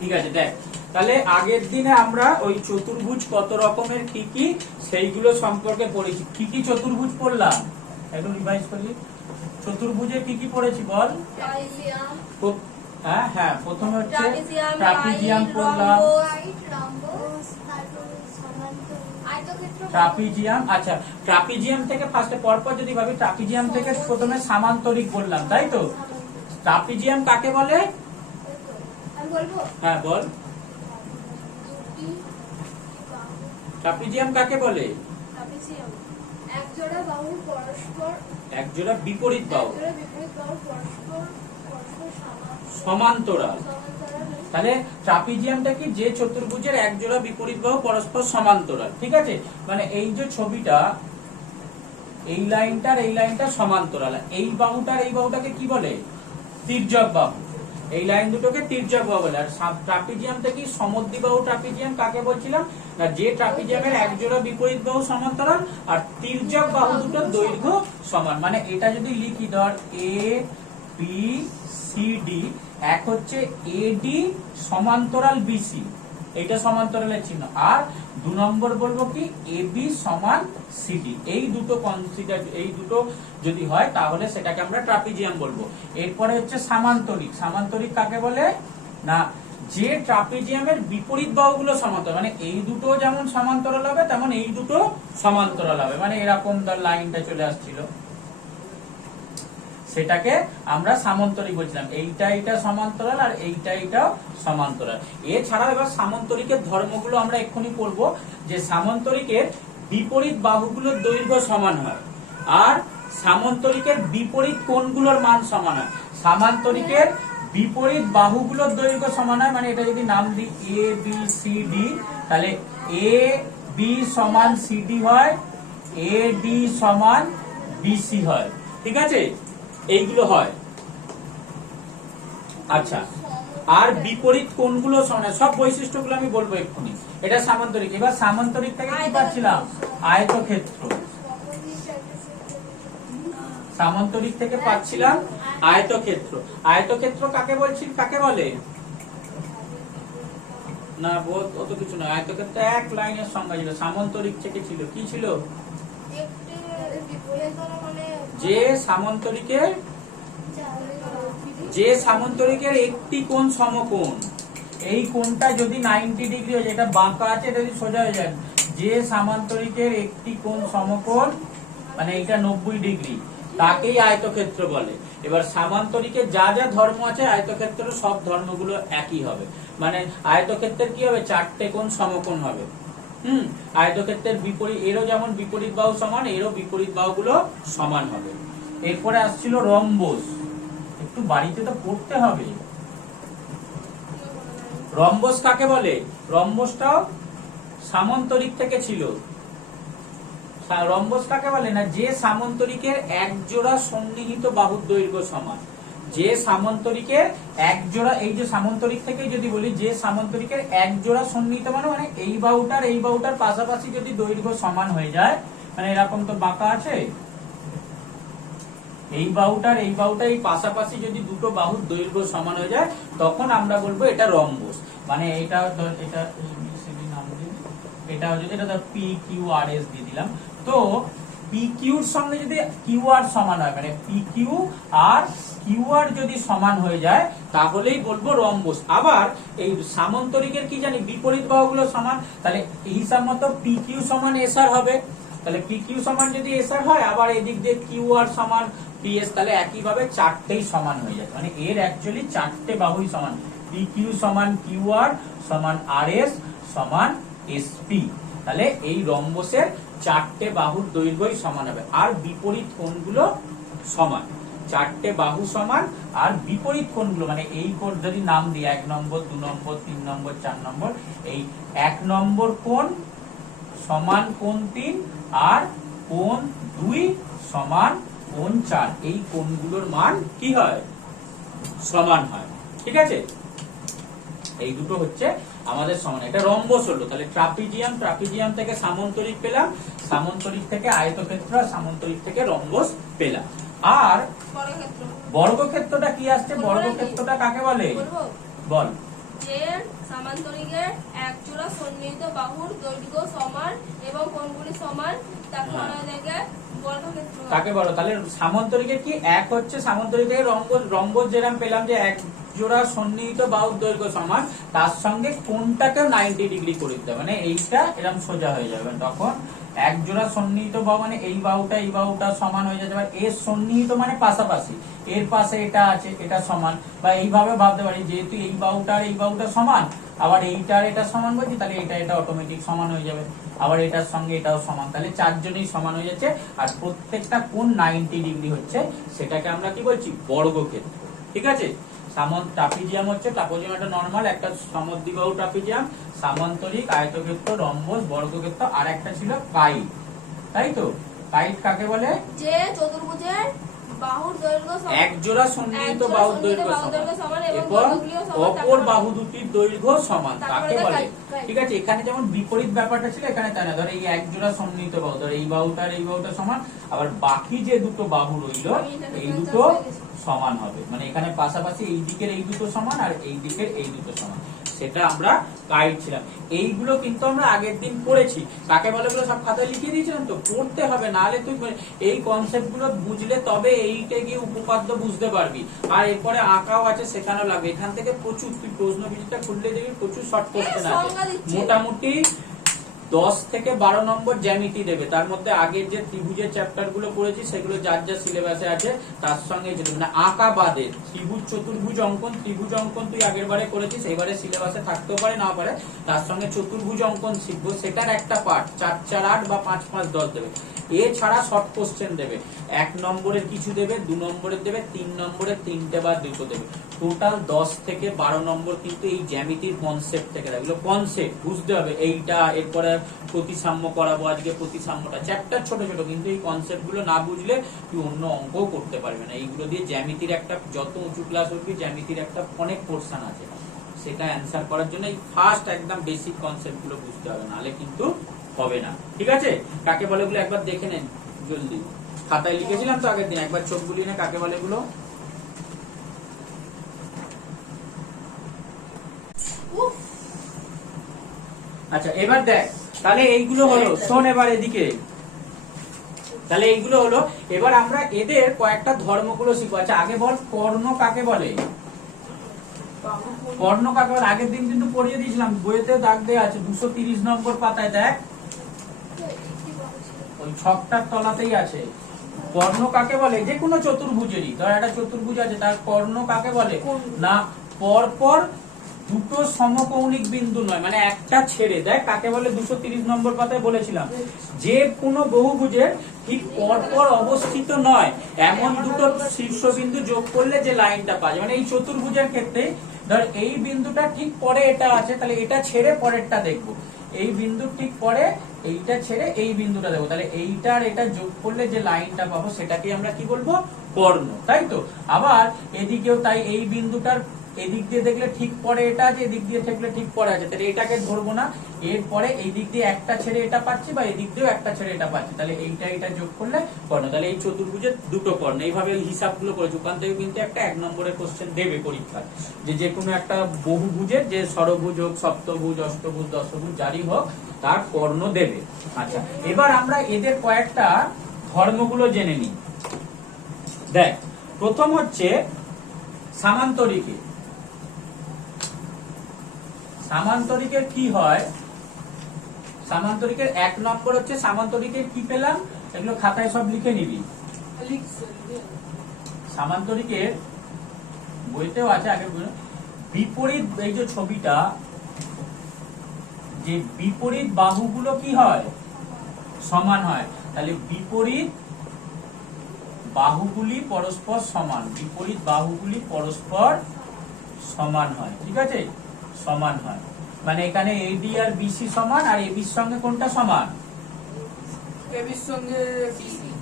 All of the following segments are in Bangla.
ঠিক আছে দেখ। তাহলে আগের দিনে আমরা ওই চতুর্ভুজ কত রকমের কি কি সেইগুলো সম্পর্কে পড়েছি। কি কি চতুর্ভুজ পড়লাম? একটু রিভাইজ করি চতুর্ভুজে কি কি পড়েছি বল? হ্যাঁ হ্যাঁ প্রথমে হচ্ছে ট্রাপিজিয়াম পড়লাম। ট্রাপিজিয়াম আচ্ছা ট্রাপিজিয়াম থেকে ফার্স্টে পরপর যদি ভাবি ট্রাপিজিয়াম থেকে প্রথমে সামান্তরিক বললাম তাই তো? ট্রাপিজিয়াম কাকে বলে? বলব? হ্যাঁ বল। ট্রাপিজিয়াম কাকে বলে? ট্রাপিজিয়াম, এক জোড়া পরস্পর বিপরীত বাহু এক জোড়া বিপরীত বাহু পরস্পর পরস্পর সমান্তরাল। তাহলে ট্রাপিজিয়ামটা কি? যে চতুর্ভুজের এক জোড়া বিপরীত বাহু পরস্পর সমান্তরাল। ঠিক আছে? মানে এই যে ছবিটা এই লাইনটার এই লাইনটা সমান্তরাল। এই বাহুটার এই বাহুটাকে কি বলে? তির্যক বাহু এই লাইন দুটোকে তির্যক বাহু বলে। আর ট্রাপিজিয়ামটা কি সমদ্বিবাহু ট্রাপিজিয়াম কাকে বলছিলাম? না, যে ট্রাপিজিয়ামের এক জোড়া বিপরীত বাহু সমান্তরাল আর তির্যক বাহু দুটো দৈর্ঘ্য সমান। মানে এটা যদি লিখি ধর এ বি সি ডি এক হচ্ছে এডি সমান্তরাল বিসি এটা সমান্তরালের চিহ্ন। আর দু নম্বর বলব কি? এবি সমান সিডি এই দুটো কনসিডার এই দুটো যদি হয়, তাহলে সেটাকে আমরা ট্রাপিজিয়াম বলব। এরপরে হচ্ছে সামান্তরিক। সামান্তরিক কাকে বলে? না, যে ট্রাপিজিয়ামের বিপরীত বাহুগুলো সমান্তরাল মানে এই দুটো যেমন সমান্তরাল হবে, তেমন এই দুটো সমান্তরাল হবে। মানে এরকম ধর লাইনটা চলে আসছিল। সেটাকে আমরা সামান্তরিক বলছিলাম। এইটা এইটা সমান্তরাল আর এইটা এইটাও সমান্তরাল। এছাড়াও এবার সামান্তরিকের ধর্মগুলো আমরা এক্ষুনি পড়ব, যে সামান্তরিকের বিপরীত বাহুগুলোর দৈর্ঘ্য সমান হয়, আর সামান্তরিকের বিপরীত কোণগুলোর মান সমান হয়। সামান্তরিকের বিপরীত বাহুগুলোর দৈর্ঘ্য সমান হয় মানে এটা যদি নাম দিই এ বি সি ডি তাহলে এ বি সমান সিডি হয় এ ডি সমান বিসি হয়। ঠিক আছে? এইগুলো হয়। আচ্ছা আর বিপরীত কোনগুলো সমান? সব বৈশিষ্ট্যগুলো আমি বলব এক্ষুনি। এটা সামান্তরিক। এবার সামান্তরিক থেকে কি পাচ্ছিলাম? আয়তক্ষেত্র। সামান্তরিক থেকে পাচ্ছিলাম আয়তক্ষেত্র। আয়তক্ষেত্র কাকে বলছি? কাকে বলে? না অত কিছু না আয়তক্ষেত্র এক লাইনের সংজ্ঞা ছিল। সামান্তরিক থেকে ছিল। কি ছিল? যে সামান্তরিকের যে সামান্তরিকের একটি কোণ সমকোণ, এই কোণটা যদি 90 ডিগ্রি হয় যেটা বাঁকা আছে, এটা যদি সোজা হয়ে যায়, যে সামান্তরিকের একটি কোণ সমকোণ মানে এটা 90 ডিগ্রি তাকেই আয়তক্ষেত্র বলে। এবার সামান্তরিকের যা যা ধর্ম আছে, আয়তক্ষেত্রের সব ধর্মগুলো একই হবে। মানে আয়তক্ষেত্রের কি হবে? চারটে কোণ সমকোণ হবে। হুম, আয়তক্ষেত্রের বিপরীত, এরও যেমন বিপরীত বাহু সমান, এরও বিপরীত বাহুগুলো সমান হবে। এরপরে আসছিল রম্বস। একটু বাড়িতে তো পড়তে হবে। রম্বস কাকে বলে? রম্বসটাও সামন্তরিক থেকে ছিল। রম্বস কাকে বলে? না, যে সামন্তরিকের এক জোড়া সন্নিহিত বাহুর দৈর্ঘ্য সমান। যে সামন্তরিকের এক জোড়া এই যে সামন্তরিক থেকে যদি বলি যে সামন্তরিকের এক জোড়া সন্নিহিত মানে মানে এই বাহুটার এই বাহুটার পাশাপাশি যদি দৈর্ঘ্য সমান হয়ে যায় মানে এরকম তো বাঁকা আছে এই বাহুটার এই বাহুটা এই পাশাপাশি যদি দুটো বাহুর দৈর্ঘ্য সমান হয়ে যায় তখন আমরা বলব এটা রম্বস মানে এটা এটা। এটা এটা পি কিউ আর এস দিয়ে দিলাম তো পি সঙ্গে যদি কিউ আর সমান হয় মানে পি আর কিউ আর যদি সমান হয়ে যায়, তাহলেই বলব রম্বস। আবার এই সামন্তরিকের কি জানি বিপরীত বাহুগুলো সমান? তাহলে হিসাব মতো পি সমান এস আর হবে। তাহলে পি সমান যদি এস আর হয়, আবার এদিক দিয়ে কিউ আর সমান পিএস তাহলে একইভাবে চারটেই সমান হয়ে যাবে মানে এর অ্যাকচুয়ালি চারটে বাহুই সমান। পি কিউ সমান কিউ আর সমান আর এস সমান এসপি তাহলে এই রম্বসের চারটে বাহুর দৈর্ঘ্যই সমান হবে। আর বিপরীত কোণগুলো সমান। চারটে বাহু সমান, আর বিপরীত কোণগুলো মানে এই কোণ যদি নাম দিই, এক নম্বর, দু নম্বর, তিন নম্বর, চার নম্বর, এই এক নম্বর কোণ সমান কোণ তিন, আর কোণ দুই সমান কোণ চার। এই কোণগুলোর মান কি হয়? সমান হয়। ঠিক আছে? এই দুটো হচ্ছে আমাদের সমান। এটা রম্বস হলো তাহলে ট্রাপিজিয়াম ট্রাপিজিয়াম থেকে সামন্তরিক পেলাম সামন্তরিক থেকে আয়তক্ষেত্র সামন্তরিক থেকে রম্বস পেলাম। আর বর্গক্ষেত্রটা কি আসছে? বর্গক্ষেত্রটা কাকে বলে? বল। যে সামান্তরিকের এক জোড়া সন্নিহিত বাহুর দৈর্ঘ্য সমান এবং কোণগুলি সমান তাকে হ্যাঁ। বলা বর্গক্ষেত্র। কাকে বলো। তাহলে সামন্তরিকের কি? এক হচ্ছে সামন্তরিকের রম্বজ রম্বজ যেরকম পেলাম যে এক জোড়া সন্নিহিত বাহুর দৈর্ঘ্য সমান তার সঙ্গে কোনটাকে নাইনটি ডিগ্রি করে দিতে মানে এইটা এরকম সোজা হয়ে যাবে। তখন এক জোড়া সন্নিহিত বাহু মানে এই বাহুটা এই বাহুটা সমান হয়ে যাবে এবার এর সন্নিহিত মানে পাশাপাশি। এর পাশে এটা আছে, এটা সমান। বা এইভাবে ভাবতে পারি, যেহেতু এই বাহুটা আর এই বাহুটা সমান, আবার এইটা আর এটা সমান বলছি, তাহলে এটা এটা অটোমেটিক সমান হয়ে যাবে। আবার এটার সঙ্গে এটাও সমান। তাহলে চারজনেই সমান হয়ে যাচ্ছে। আর প্রত্যেকটা কোন নাইনটি ডিগ্রি হচ্ছে, সেটাকে আমরা কি বলছি? বর্গক্ষেত্র। ঠিক আছে? সামন্ত ট্রাপিজিয়াম হচ্ছে ট্রাপিজিয়াম একটা নর্মাল একটা সমদ্বিবাহু ট্রাপিজিয়াম সামান্তরিক, আয়তক্ষেত্র, রম্বস, বর্গক্ষেত্র আর একটা ছিল পাইট তাই তো? পাইট কাকে বলে? যে চতুর্ভুজের বাহুর দৈর্ঘ্য সমান। এক জোড়া সন্নিহিত এক বাহুর দৈর্ঘ্য সমান। সমান এবং এবং বর্গগুলিও সমান, অপর বাহু দুটির দৈর্ঘ্য সমান তাকে বলে। কাই- কাই। ঠিক আছে এখানে যেমন বিপরীত ব্যাপারটা ছিল এখানে তাই না ধর এই এক জোড়া সন্নিহিত বাহু ধর এই বাহুটার এই বাহুটা সমান আবার বাকি যে দুটো বাহু রইল এই দুটো সমান হবে। মানে এখানে পাশাপাশি এই দিকের এই দুটো সমান আর এই দিকের এই দুটো সমান। সেটা আমরা গাইড ছিলাম। এইগুলো কিন্তু আমরা আগের দিন পড়েছি। কাকে বলে গুলো সব খাতায় লিখে দিয়েছিলাম তো? পড়তে হবে নাহলে তুই মানে এই কনসেপ্টগুলো বুঝলে তবে এইটা গিয়ে উপপাদ্য বুঝতে পারবি। আর এরপরে আঁকাও আছে সেখানেও লাগবে। এখান থেকে প্রচুর তুই প্রশ্ন বিচিটা খুললে দেখবি প্রচুর শর্ট কোশ্চেন আছে। মোটামুটি দশ থেকে বারো নম্বর জ্যামিতি দেবে। তার মধ্যে আগের যে ত্রিভুজের চ্যাপ্টারগুলো পড়েছি, সেগুলো যার যা সিলেবাসে আছে, তার সঙ্গে মানে আঁকা বাদে। ত্রিভুজ চতুর্ভুজ অঙ্কন, ত্রিভুজ অঙ্কন তুই আগের বারে করেছিস, এবারে সিলেবাসে থাকতেও পারে, না পারে, তার সঙ্গে চতুর্ভুজ অঙ্কন শিখব। সেটার একটা পার্ট চার চার, আট বা পাঁচ পাঁচ, দশ দেবে। এছাড়া শর্ট কোশ্চেন দেবে। এক নম্বরের কিছু দেবে, দু নম্বরের দেবে, তিন নম্বরের তিনটে বা দুটো দেবে। টোটাল দশ থেকে বারো নম্বর কিন্তু এই জ্যামিতির কনসেপ্ট থেকে এগুলো কনসেপ্ট বুঝতে হবে, এইটা, এরপরে প্রতিসাম্য করাবো আজকে প্রতিসাম্যটা। চ্যাপ্টার ছোট ছোট কিন্তু এই কনসেপ্টগুলো না বুঝলে তুই অন্য অঙ্কও করতে পারবে না। এইগুলো দিয়ে জ্যামিতির একটা যত উঁচু ক্লাস উঠবি জ্যামিতির একটা অনেক পোর্শন আছে। সেটা অ্যান্সার করার জন্য এই ফার্স্ট একদম বেসিক বুঝতে হবে নাহলে কিন্তু হবে না। ঠিক আছে? কাকে বলে গুলো একবার দেখে নেন জলদি। খাতায় লিখেছিলাম তো আগের দিন একবার চোখ বুলিয়ে নে কাকে বলে গুলো আচ্ছা এবার দেখ। তাহলে এইগুলো হলো, শোন এবার এদিকে। তাহলে এইগুলো হলো, এবার আমরা এদের কয়েকটা ধর্মগুলো শিখব। আচ্ছা আগে বল, কর্ণ কাকে বলে? কর্ণ কাকে বলে? আগের দিন কিন্তু পড়িয়ে দিয়েছিলাম, বইয়েতে দাগ দেওয়া আছে, দুশো তিরিশ নম্বর পাতায় দেখ। ওই ছকটার তলাতেই আছে। কর্ণ কাকে বলে? যে কোনো চতুর্ভুজেরই, ধর একটা চতুর্ভুজ আছে, তার কর্ণ কাকে বলে? না, পরপর দুটো সমকৌণিক বিন্দু নয় মানে একটা ছেড়ে দেয় কাকে বলে দুশো নম্বর পাতায় বলেছিলাম। যে কোনো বহুভুজের ঠিক পরপর অবস্থিত নয়, এমন দুটো শীর্ষবিন্দু যোগ করলে যে লাইনটা পাওয়া যায়। মানে এই চতুর্ভুজের ক্ষেত্রে ধর এই বিন্দুটা ঠিক পরে এটা আছে, তাহলে এটা ছেড়ে পরেরটা দেখব। এই বিন্দুর ঠিক পরে এইটা ছেড়ে এই বিন্দুটা দেবো তাহলে এইটা আর এটা যোগ করলে যে লাইনটা পাবো সেটাকে আমরা কি বলব? কর্ণ, তাই তো? আবার এদিকেও তাই এই বিন্দুটার এদিক দিয়ে দেখলে ঠিক পরে এটা আছে, এদিক দিয়ে থাকলে ঠিক পরে আছে। তাহলে এটাকে ধরবো না। এরপরে এই দিক দিয়ে একটা ছেড়ে এটা পাচ্ছি বা এদিক দিয়েও একটা ছেড়ে এটা পাচ্ছি। তাহলে এইটা এটা যোগ করলে কর্ণ তাহলে এই চতুর্ভুজের দুটো কর্ণ এইভাবে হিসাবগুলো করেছে। ওখান থেকে কিন্তু একটা এক নম্বরের কোশ্চেন দেবে পরীক্ষায় যে যে কোনো একটা বহুভুজের, যে ষড়ভুজ হোক, সপ্তভুজ, অষ্টভুজ, দশভুজ, যারই হোক, তার কর্ণ দেবে। আচ্ছা এবার আমরা এদের কয়েকটা ধর্মগুলো জেনে নিই। দেখ, প্রথম হচ্ছে সামান্তরিকে। সামান্তরিকের কি হয়? সামান্তরিকের এক নম্বর হচ্ছে সামান্তরিকের কি পেলাম? এগুলো খাতায় সব লিখে নিবি। সামান্তরিকের বইতেও আছে আগে বিপরীত এই যে ছবিটা, যে বিপরীত বাহুগুলো কি হয়? সমান হয়। তাহলে বিপরীত বাহুগুলি পরস্পর সমান। বিপরীত বাহুগুলি পরস্পর সমান হয়। ঠিক আছে? সমান হয়। মানে এখানে এডি আর বিসি সমান আর এবির সঙ্গে কোনটা সমান? কেবির সঙ্গে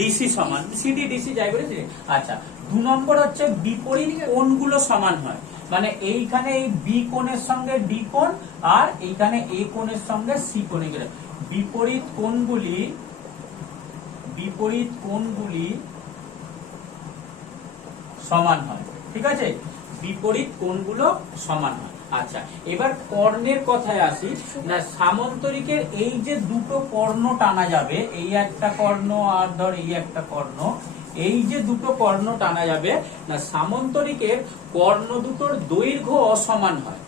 ডিসি সমান। সিডি ডিসি যাই বলেছি। আচ্ছা দু নম্বর হচ্ছে বিপরীত কোণগুলো সমান হয়। মানে এইখানে এই বি কোণের সঙ্গে ডি কোণ আর এইখানে এ কোণের সঙ্গে সি কোণে। গেলে বিপরীত কোণগুলি বিপরীত কোণগুলি সমান হয়। ঠিক আছে? বিপরীত কোণগুলো সমান হয়। আচ্ছা এবার কর্ণের কথায় আসি। না সামন্তরিকের এই যে দুটো কর্ণ টানা যাবে এই একটা কর্ণ আর ধর এই একটা কর্ণ এই যে দুটো কর্ণ টানা যাবে না সামন্তরিকের কর্ণ দুটোর দৈর্ঘ্য অসমান হয়।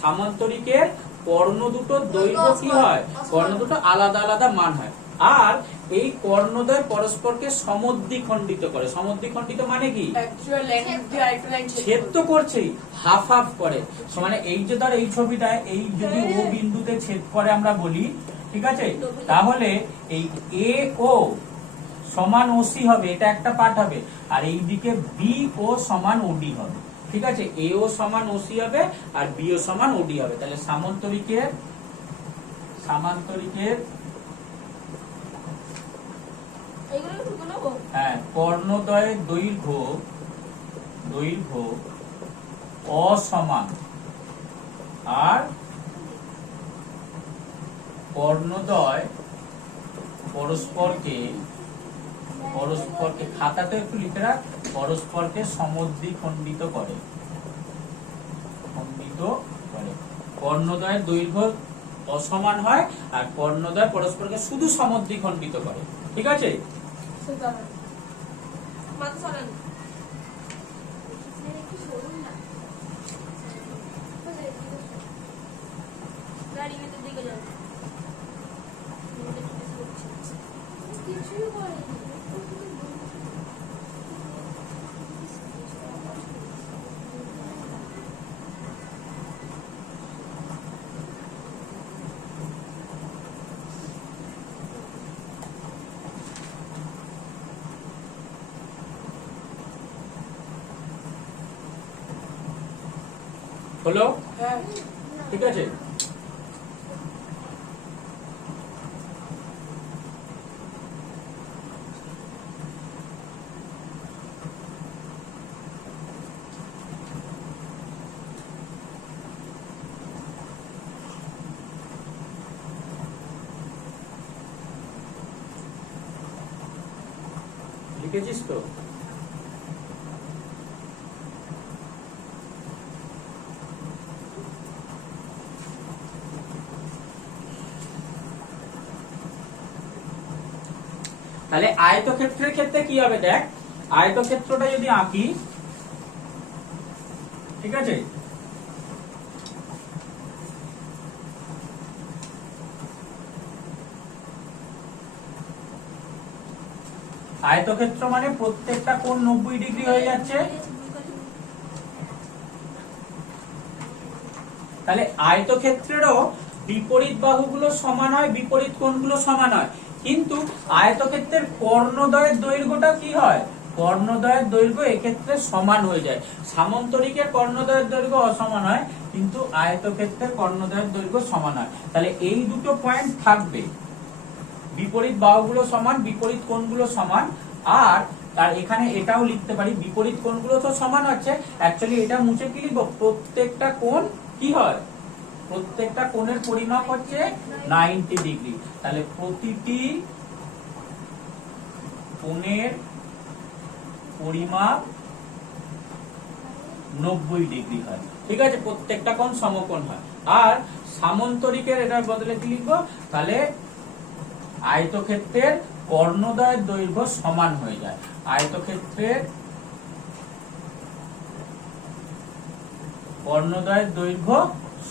সামন্তরিকের কর্ণ দুটোর দৈর্ঘ্য কি হয়? কর্ণ দুটো আলাদা আলাদা মান হয়। আর এই কর্ণদ্বয় পরস্পরকে সমদ্বিখণ্ডিত করে। সমদ্বিখণ্ডিত মানে কি? ছেদ তো। করছেই হাফ হাফ করে। মানে এই যে ধর এই ছবিটায় এই যদি ও বিন্দুতে ছেদ করে আমরা বলি ঠিক আছে? তাহলে এই এ ও সমান ওসি হবে এটা একটা পার্ট হবে। আর এই দিকে বি ও সমান ওডি হবে ঠিক আছে? এ ও সমান ওসি হবে আর বি ও সমান ওডি হবে। তাহলে সামান্তরিকের সামান্তরিকের হ্যাঁ কর্ণদ্বয়ের দৈর্ঘ্য দৈর্ঘ্য অসমান। আর কর্ণদ্বয় পরস্পরকে পরস্পরকে খাতাতে একটু লিখে রাখ, পরস্পরকে সমদ্বিখণ্ডিত করে। খণ্ডিত করে। কর্ণদ্বয়ের দৈর্ঘ্য অসমান হয়, আর কর্ণদ্বয় পরস্পরকে শুধু সমদ্বিখণ্ডিত করে। ঠিক আছে? 진짜로. 맞은 사람 হলো হ্যাঁ। ঠিক আছে লিখেছিস তো তাহলে আয়তক্ষেত্রের ক্ষেত্রে কি হবে দেখ? আয়তক্ষেত্রটা যদি আঁকি, ঠিক আছে? আয়তক্ষেত্র মানে প্রত্যেকটা কোণ নব্বই ডিগ্রি হয়ে যাচ্ছে। তাহলে আয়তক্ষেত্রেরও বিপরীত বাহুগুলো সমান হয়, বিপরীত কোণগুলো সমান হয়। কিন্তু আয়তক্ষেত্রের কর্ণদ্বয়ের দৈর্ঘ্যটা কি হয়? কর্ণদ্বয়ের দৈর্ঘ্য এক্ষেত্রে সমান হয়ে যায়। সামন্তরিকের কর্ণদ্বয়ের দৈর্ঘ্য অসমান হয়, কিন্তু আয়তক্ষেত্রের কর্ণদয়ের দৈর্ঘ্য সমান হয়। তাহলে এই দুটো পয়েন্ট থাকবে। বিপরীত বাহুগুলো সমান, বিপরীত কোণগুলো সমান, আর তার এখানে এটাও লিখতে পারি, বিপরীত কোণগুলো তো সমান হচ্ছে। অ্যাকচুয়ালি এটা মুছে কি লিখব? প্রত্যেকটা কোণ কি হয়? প্রত্যেকটা কোণের পরিমাপ হচ্ছে নাইনটি ডিগ্রি। তাহলে প্রতিটি কোণের পরিমাপ নব্বই ডিগ্রি হয়। ঠিক আছে? প্রত্যেকটা কোণ সমকোণ হয়। আর সামন্তরিকের এটার বদলে কি লিখব? তাহলে আয়তক্ষেত্রের কর্ণদ্বয়ের দৈর্ঘ্য সমান হয়ে যায়। আয়তক্ষেত্রের কর্ণদ্বয়ের দৈর্ঘ্য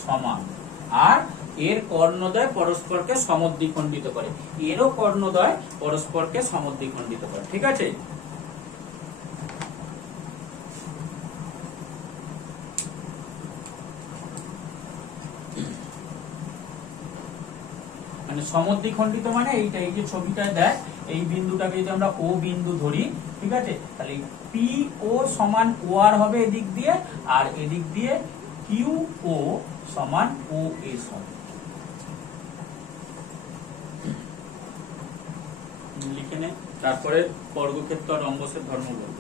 সমান। আর এর কর্ণদ্বয় পরস্পরকে সমদ্বিখণ্ডিত করে। এরও কর্ণদ্বয় পরস্পরকে সমদ্বিখণ্ডিত করে। ঠিক আছে? মানে সমদ্বিখণ্ডিত মানে এইটা, এই যে ছবিটায় দেয়, এই বিন্দুটাকে যদি আমরা ও বিন্দু ধরি, ঠিক আছে? তাহলে পি ও সমান ও আর হবে এদিক দিয়ে, আর এদিক দিয়ে কিউ ও সমান ও এস হবে লিখে নে, তারপরে বর্গক্ষেত্র আর রম্বসের ধর্ম বলব।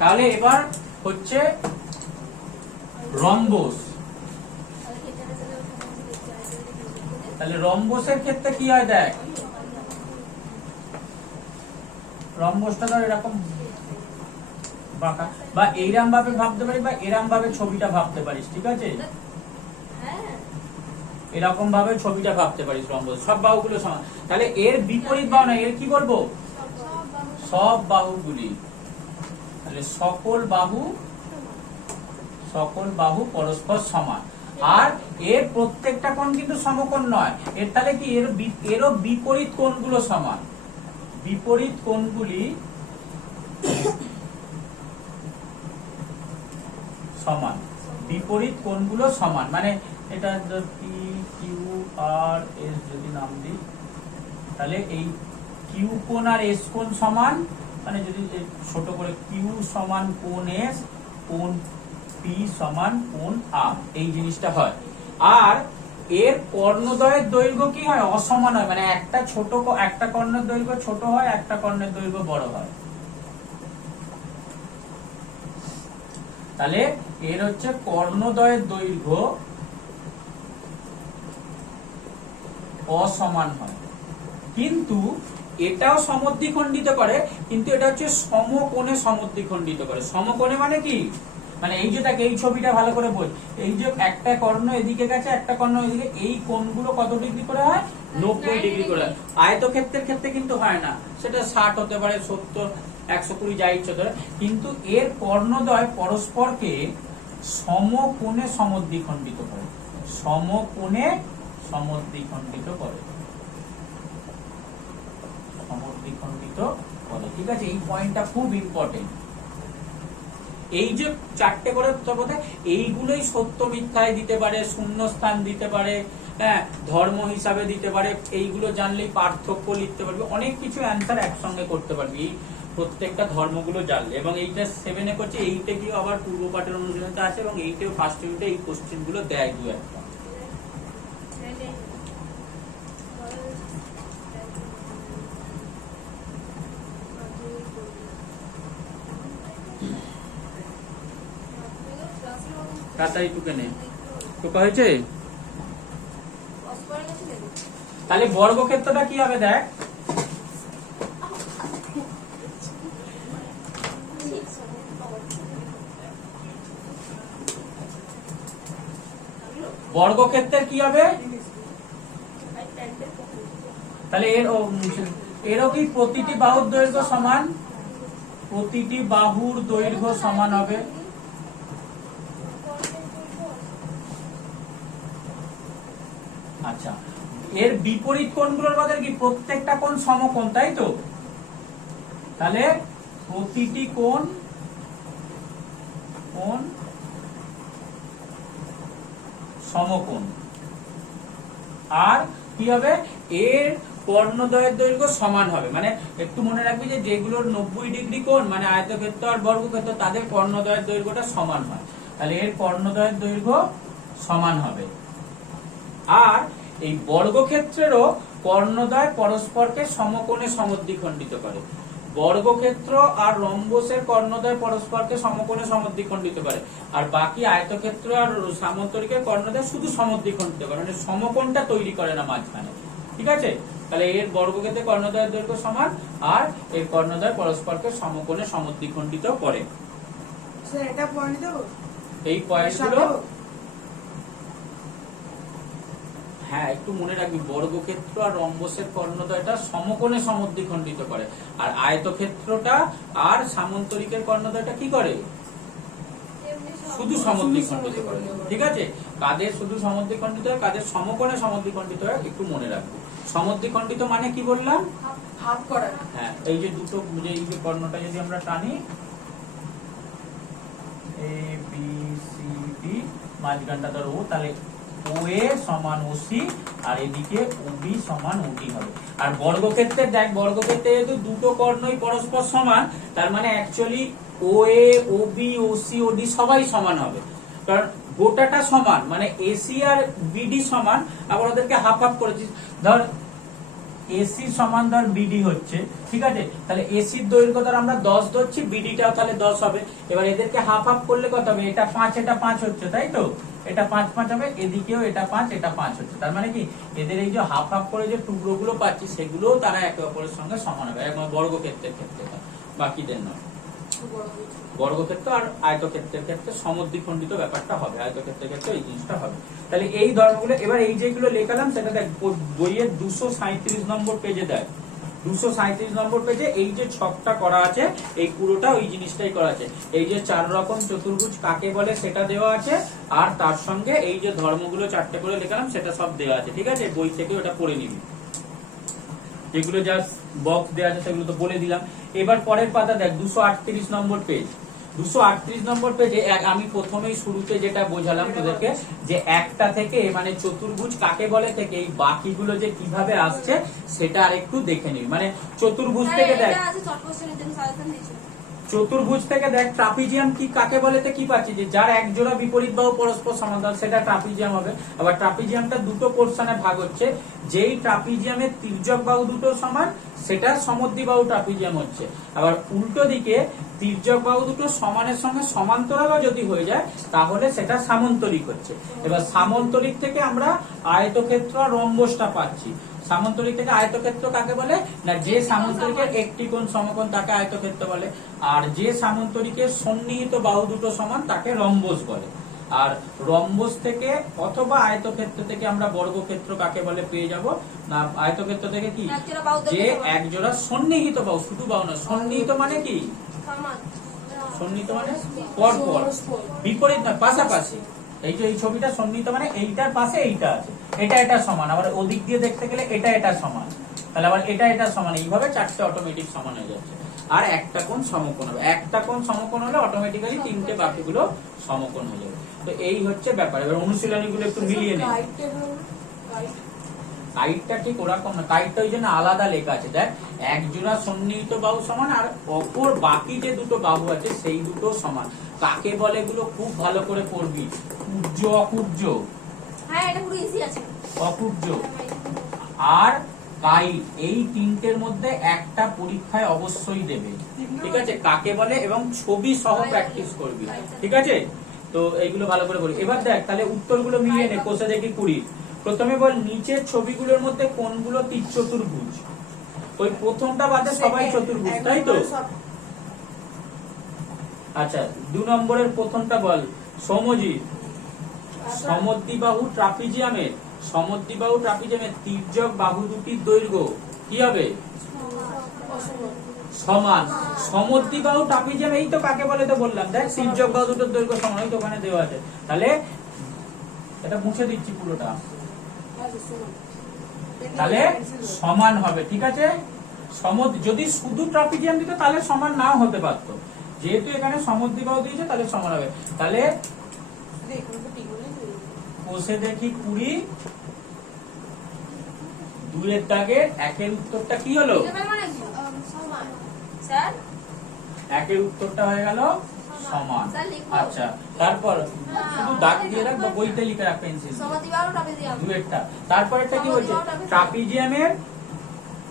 তাহলে এবার হচ্ছে রম্বস। তাহলে রম্বসের ক্ষেত্রে কি হয় দেখ? রম্বসটা ধর এরকম বাঁকা। বা এইরাম ভাবে ভাবতে পারিস বা এরাম ভাবে ছবিটা ভাবতে পারিস, ঠিক আছে? এরকম ভাবে ছবিটা ভাবতে পারিস রম্বস সব বাহুগুলো সমান। তাহলে এর বিপরীত বাহু না এর কি বলব? সব বাহুগুলি। তাহলে সকল বাহু সকল বাহু পরস্পর সমান। আর এর প্রত্যেকটা কোণ কিন্তু সমকোণ নয়। এর তাহলে কি এর এরও বিপরীত কোণগুলো সমান? বিপরীত কোণগুলি সমান। বিপরীত কোণগুলো সমান। মানে এটা পি কিউ আর এস যদি নাম দিই, তাহলে এই কিউ কোণ আর এস কোণ সমান মানে যদি ছোট করে কিউ সমান কোণ এস কোণ পি সমান কোণ আর এই জিনিসটা হয়। আর এর কর্ণদ্বয়ের দৈর্ঘ্য কি হয়? অসমান হয়। মানে একটা ছোট একটা কর্ণের দৈর্ঘ্য ছোট হয়, একটা কর্ণের দৈর্ঘ্য বড় হয়। তাহলে এর হচ্ছে কর্ণদ্বয়ের দৈর্ঘ্য অসমান হয়। কিন্তু এটাও সমদ্বিখণ্ডিত করে, কিন্তু এটা হচ্ছে সমকোণে সমদ্বিখণ্ডিত করে। সমকোণে মানে কি? মানে এই যে দেখ, এই ছবিটা ভালো করে বল। এই যে একটা কর্ণ এদিকে গেছে, একটা কর্ণ এদিকে, এই কোণগুলো কত ডিগ্রি করে হয়? নব্বই ডিগ্রি করে হয়। আয়তক্ষেত্রের ক্ষেত্রে কিন্তু হয় না। সেটা ষাট হতে পারে, সত্তর একশো কুড়ি যা ইচ্ছে হতে কিন্তু এর কর্ণদ্বয় পরস্পরকে সমকোণে সমদ্বিখণ্ডিত করে। সমকোণে সমদ্বিখণ্ডিত করে। সমদ্বিখণ্ডিত করে। ঠিক আছে, এই পয়েন্টটা খুব ইম্পর্টেন্ট এই যে চারটে করে তবে এইগুলোই সত্য মিথ্যায় দিতে পারে শূন্য স্থান দিতে পারে হ্যাঁ ধর্ম হিসাবে দিতে পারে। এইগুলো জানলেই পার্থক্য লিখতে পারবি। অনেক কিছু অ্যান্সার একসঙ্গে করতে পারবি। প্রত্যেকটা ধর্মগুলো জানলে। এবং এইটা সেভেনে করছে এইটা কি আবার পূর্ব পাঠের অনুশীলনতে আছে এবং এইটাও ফার্স্ট ইউনিটে এই কোশ্চেনগুলো দেয় দু একটা। তাহলে বর্গক্ষেত্রটা কি হবে দেখ? বর্গক্ষেত্রের কি হবে? তাহলে এর এরও কি প্রতিটি বাহুর দৈর্ঘ্য সমান? প্রতিটি বাহুর দৈর্ঘ্য সমান হবে। আচ্ছা এর বিপরীত কোণগুলোর মধ্যে কি প্রত্যেকটা কোণ সমকোণ তাই তো? তাহলে প্রতিটি কোণ কোণ সমকোণ। আর কি হবে? এর কর্ণদ্বয়ের দৈর্ঘ্য সমান হবে। মানে একটু মনে রাখবি যে যেগুলোর নব্বই ডিগ্রি কোণ মানে আয়তক্ষেত্র আর বর্গক্ষেত্র, তাদের দৈর্ঘ্যটা সমান হয়। তাহলে এর কর্ণদ্বয়ের দৈর্ঘ্য সমান হবে। আর এই বর্গক্ষেত্রেরও কর্ণদ্বয় পরস্পরকে সমকোণে সমদ্বিখণ্ডিত করে। বর্গক্ষেত্র আর রম্বসের কর্ণদ্বয় পরস্পরকে সমকোণে সমদ্বিখণ্ডিত করে। আর বাকি আয়তক্ষেত্র আর সামন্তরিকের কর্ণদ্বয় শুধু সমদ্বিখণ্ডিত করে মানে সমকোণটা তৈরি করে না মাঝখানে। ঠিক আছে? তাহলে এর বর্গক্ষেত্রে কর্ণদ্বয়ের দৈর্ঘ্য সমান আর এর কর্ণদ্বয় পরস্পরকে সমকোণে সমদ্বিখণ্ডিত করে। স্যার এটা এই পয়েন্টগুলো সামনে হ্যাঁ একটু মনে রাখবি বর্গক্ষেত্র আর রম্বসের কর্ণদ্বয়টা সমকোণে সমদ্বিখণ্ডিত করে। আর আয়তক্ষেত্রটা আর সামন্তরিকের কর্ণদ্বয়টা কি করে? শুধু সমদ্বিখণ্ডিত করে। ঠিক আছে? কাদের শুধু সমদ্বিখণ্ডিত হয় কাদের সমকোণে সমদ্বিখণ্ডিত হয় একটু মনে রাখব। সমদ্বিখণ্ডিত মানে কি বললাম? হাফ করা। হ্যাঁ এই যে দুটো এই যে কর্ণটা যদি আমরা টানি এ বি সি ডি মাঝখানটা ধর তাহলে এ সমান সি, আর এদিকে বি সমান হবে। আর বর্গক্ষেত্রে দেখ, বর্গক্ষেত্রে যেহেতু দুটো কর্ণই পরস্পর সমান, তার মানে অ্যাকচুয়ালি সবাই সমান হবে। কারণ গোটাটা সমান মানে এসি আর বিডি সমান, আবার ওদেরকে হাফ হাফ করেছি। ধর এসি সমান ধর বিডি হচ্ছে, ঠিক আছে? তাহলে এসির দৈর্ঘ্য ধর আমরা দশ ধরছি বিডিটাও তাহলে দশ হবে। এবার এদেরকে হাফ হাফ করলে কত হবে? এটা পাঁচ এটা পাঁচ হচ্ছে, তাই তো? এটা পাঁচ পাঁচ হবে, এদিকেও এটা পাঁচ এটা পাঁচ হচ্ছে। তার মানে কি? এদের এই যে হাফ হাফ করে যে টুকরো গুলো পাচ্ছি, সেগুলোও তারা একে অপরের সঙ্গে সমান হবে একবার বর্গক্ষেত্রের ক্ষেত্রে বাকিদের নয়। বর্গক্ষেত্র আর আয়তক্ষেত্রের ক্ষেত্রে সমদ্বিখণ্ডিত ব্যাপারটা হবে, আয়তক্ষেত্রের ক্ষেত্রে এই জিনিসটা হবে। তাহলে এই ধর্মগুলো, এবার এই যেগুলো লেখালাম, সেটা দেখ বইয়ের দুশো সাঁত্রিশ নম্বর পেজে দেয় দুশো সাঁত্রিশ নম্বর পেজে এই যে ছকটা করা আছে, এই পুরোটা ওই জিনিসটাই করা আছে। এই যে চার রকম চতুর্ভুজ কাকে বলে সেটা দেওয়া আছে, আর তার সঙ্গে এই যে ধর্মগুলো চারটে করে লেখালাম, সেটা সব দেওয়া আছে, ঠিক আছে? বই থেকে ওটা পড়ে নিবি। যেগুলো জাস্ট বক্স দেওয়া আছে, সেগুলো তো বলে দিলাম। এবার পরের পাতা দেখ, দুশো আটত্রিশ নম্বর পেজ দুশো আটত্রিশ নম্বর পেজে আমি প্রথমেই শুরুতে যেটা বোঝালাম তোদেরকে যে একটা থেকে মানে চতুর্ভুজ কাকে বলে থেকে এই বাকিগুলো যে কীভাবে আসছে সেটা আর একটু দেখে নিবি। মানে চতুর্ভুজ থেকে দেখ। চতুর্ভুজ থেকে দেখ, ট্রাপিজিয়াম কি, কাকে বলে কি পাচ্ছি? যে যার এক জোড়া বিপরীত বাহু পরস্পর সমান্তরাল, সেটা ট্রাপিজিয়াম হবে। আবার ট্রাপিজিয়ামটা দুটো পোর্শনে ভাগ হচ্ছে। যেই ট্রাপিজিয়ামের তির্যক বাহু দুটো সমান সেটা সমদ্বিবাহু ট্রাপিজিয়াম হচ্ছে। আবার উল্টো দিকে তির্যক বাহু দুটো সমানের সঙ্গে সমান্তরালও যদি হয়ে যায়, তাহলে সেটা সামন্তরিক হচ্ছে। এবার সামন্তরিক থেকে আমরা আয়তক্ষেত্র রম্বসটা পাচ্ছি। সামন্তরিক থেকে আয়তক্ষেত্র কাকে বলে? না যে সামন্তরিকের একটি কোণ সমকোণ তাকে আয়তক্ষেত্র বলে। আর যে সামন্তরিকের সন্নিহিত বাহু দুটো সমান তাকে রম্বস বলে। আর রম্বস থেকে অথবা আয়তক্ষেত্র থেকে আমরা বর্গক্ষেত্র কাকে বলে পেয়ে যাব? না আয়তক্ষেত্র থেকে কি? একজোড়া যে। এক জোড়া সন্নিহিত বাহু শুধু বাহু না সন্নিহিত মানে কি? সন্নিহিত মানে পর পর বিপরীত নয় পাশাপাশি। এই যে এই ছবিটা সন্নিহিত মানে এইটার পাশে এইটা আছে। এটা এটা সমান। আবার ওদিক দিয়ে দেখতে গেলে এটা এটা সমান। তাহলে আবার এটা এটা সমান। এইভাবে চারটে অটোমেটিক সমান হয়ে যাচ্ছে। আর একটা কোণ সমকোণ হবে। একটা কোণ সমকোণ হলে অটোমেটিক্যালি তিনটে বাকিগুলো সমকোণ হয়ে যাবে। তো এই হচ্ছে ব্যাপার। এবার অনুশীলনীগুলো একটু মিলিয়ে নেই। কাইটটা ঠিক ওরকম না। কাইটটা ওই জন্য আলাদা লেখা আছে। দেখ এক জোড়া সন্নিহিত বাহু সমান আর অপর বাকি যে দুটো বাহু আছে সেই দুটো সমান। কাকে বলে এগুলো খুব ভালো করে পড়বি? কুর্য অকুর্য হ্যাঁ এটা পুরো ইজি আছে। অকুর্য আর কাইট এই তিনটের মধ্যে একটা পরীক্ষায় অবশ্যই দেবে। ঠিক আছে? কাকে বলে এবং ছবি সহ প্র্যাকটিস করবি। ঠিক আছে? তো এইগুলো ভালো করে বলি। এবার দেখ তাহলে উত্তরগুলো মিলিয়ে নে কোষে দেখি কুড়ি। প্রথমে বল নিচের ছবিগুলোর মধ্যে কোনগুলো তীর চতুর্ভুজ? ওই প্রথমটা বাদে সবাই চতুর্ভুজ তাই তো? আচ্ছা দু নম্বরের প্রথমটা বল। সমজিৎ। সমদ্বিবাহু ট্রাপিজিয়ামের সমদ্বিবাহু ট্রাপিজিয়ামের তির্যক বাহু দুটির দৈর্ঘ্য কি হবে। সমান। সমদ্বিবাহু ট্রাপিজিয়াম এই তো কাকে বলে তো বললাম দেখ তির্যক বাহু দুটোর দৈর্ঘ্য সমান ওই তো ওখানে দেওয়া আছে। তাহলে এটা মুছে দিচ্ছি পুরোটা। আচ্ছা, তাহলে সমান হবে ঠিক আছে? সমদ যদি শুধু ট্রাপিজিয়াম দিত তাহলে সমান নাও হতে পারতো। যেহেতু এখানে সমদ্বিবাহু দিয়েছে তাহলে সমান হবে। তাহলে কোষে দেখি কুড়ি দুয়ের দাগে একের উত্তরটা কি হলো? একের উত্তরটা হয়ে গেল সমান। আচ্ছা তারপর শুধু দাগ দিয়ে রাখ বা বইতে লিখে রাখ পেন্সিল সমদ্বিবাহু ট্রাপিজিয়াম একটা কি বলছে ট্রাপিজিয়ামের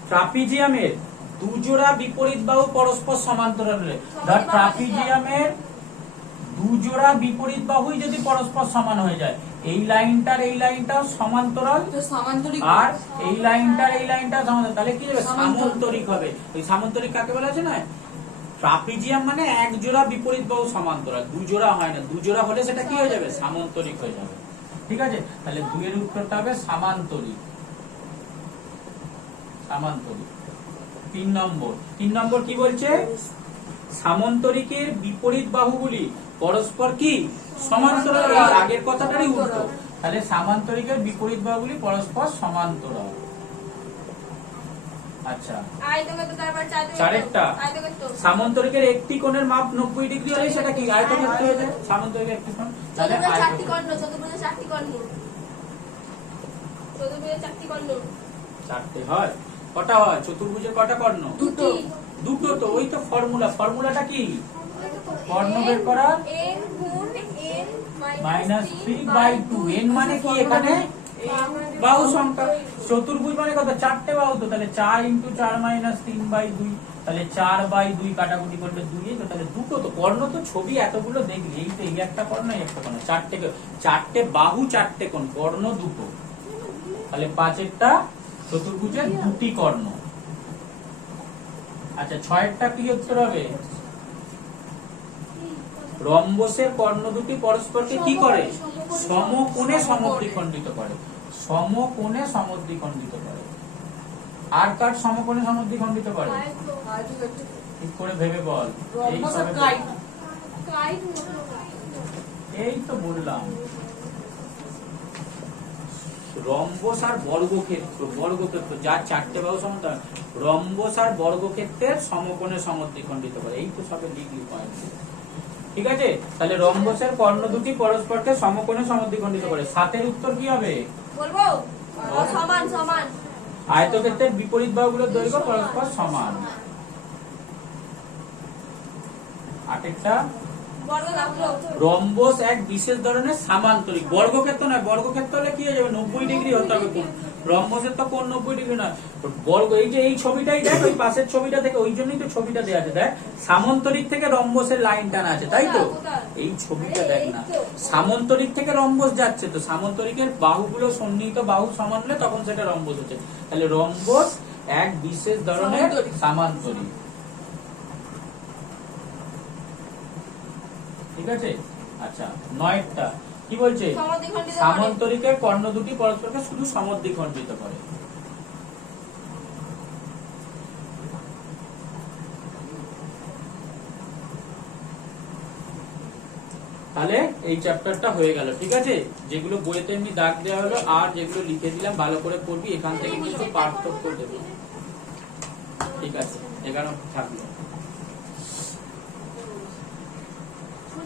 ট্রাপিজিয়ামের দুজোড়া বিপরীত বাহু পরস্পর সমান্তরাল হলে ধর ট্রাপিজিয়ামের দুজোড়া বিপরীত বাহুই যদি পরস্পর সমান হয়ে যায় এই লাইনটার এই লাইনটাও সমান্তরাল আর এই লাইনটার এই লাইনটা সমান্তরাল। তাহলে কি হবে? সামান্তরিক। হবে। এই সামান্তরিক কাকে বলা আছে না? ট্রাপিজিয়াম মানে এক জোড়া বিপরীত বাহু সমান্তরাল। দুজোড়া হয় না। দুজোড়া হলে সেটা কি হয়ে যাবে? সামান্তরিক হয়ে যাবে। ঠিক আছে? তাহলে দুইয়ের উত্তরটা হবে সামান্তরিক। সামান্তরিক। তিন নম্বর। তিন নম্বর কি বলছে? সামান্তরিকের বিপরীত বাহুগুলি পরস্পর কি? সমান্তরাল। আগের কথাটারই উল্টো। তাহলে সামান্তরিকের বিপরীত বাহুগুলি পরস্পর সমান্তরাল। আচ্ছা। আয়তক্ষেত্র তারপর চারদিকে চারেরটা। আয়তক্ষেত্র একটি কোণের মাপ নব্বই ডিগ্রি হলে সেটা কি? আয়তক্ষেত্র হয়ে যায়? সামান্তরিকের একটি কোণ। তাহলে চারটি কর্ণ চতুর্ভুজের চারটি কর্ণ। চতুর্ভুজের চারটি কর্ণ। চারটে হয়। কটা হয়? চতুর্ভুজের কটা কর্ণ? দুটো। দুটো তো ওই তো ফর্মুলা। ফর্মুলাটা কি? কর্ণ বের করা? Minus three by two. N মানে কি এখানে? বাহু সংখ্যা। চতুর্ভুজ মানে কত? চারটে বাহু তো। তাহলে চার ইন্টু চার মাইনাস তিন বাই দুই। তাহলে চার বাই দুই কাটাকুটি করলে দুই তো। তাহলে দুটো তো। কর্ণ তো ছবি এতগুলো দেখলি। এই তো এই একটা কর্ণ এই একটা কর্ণ। চারটে চারটে বাহু চারটে কোন কর্ণ দুটো। তাহলে পাঁচেরটা চতুর্ভুজের দুটি কর্ণ। আচ্ছা ছয়েরটা কি উত্তর হবে? রম্বসের কর্ণ দুটি পরস্পরকে কি করে? সমকোণে সমদ্বিখণ্ডিত করে। সমকোণে সমদ্বিখণ্ডিত করে। আর কার সমকোণে সমদ্বিখণ্ডিত করে? ঠিক করে ভেবে বল। এই তো বললাম। রম্বস আর বর্গক্ষেত্র বর্গক্ষেত্র যার চারটে বাহু রম্বস আর বর্গক্ষেত্রের সমকোণে সমদ্বিখণ্ডিত করে। এই তো সবে ডিগ্রি পয়েন্ট ঠিক আছে? তাহলে রম্বসের কর্ণ দুটি পরস্পরকে সমকোণে সমদ্বিখণ্ডিত করে। সাতের উত্তর কি হবে? বলব? সমান সমান। আয়তক্ষেত্রের বিপরীত বাহুগুলোর দৈর্ঘ্য পরস্পর সমান। আটেরটা রম্বস এক বিশেষ ধরনের সামান্তরিক। বর্গক্ষেত্র নয় বর্গক্ষেত্র হলে কি হয়ে যাবে? নব্বই ডিগ্রি হতে হবে কোণ রম্বসের তো কোন নব্বই ডিগ্রি নয়। বর্গ এই যে এই ছবিটাই দেখ ওই পাশের ছবিটা থেকে ওই জন্যই তো ছবিটা দেওয়া আছে। দেখ সামন্তরিক থেকে রম্বসের লাইন টানা আছে তাই তো? এই ছবিটা দেখ না। সামন্তরিক থেকে রম্বস যাচ্ছে তো সামন্তরিকের বাহুগুলো সন্নিহিত বাহু সমান হলে তখন সেটা রম্বস হচ্ছে। তাহলে রম্বস এক বিশেষ ধরনের সামান্তরিক। ঠিক আছে? আচ্ছা নয়টা কি বলছে? করে। সামান্তরিকের কর্ণ দুটি পরস্পরকে শুধু সমদ্বিখণ্ডিত করে। তাহলে এই চ্যাপ্টারটা হয়ে গেল ঠিক আছে? যেগুলো বইতে এমনি দাগ দেওয়া হলো আর যেগুলো লিখে দিলাম ভালো করে পড়বি এখান থেকে কিছু পার্থক্য দেবে। ঠিক আছে এখানে থাকল।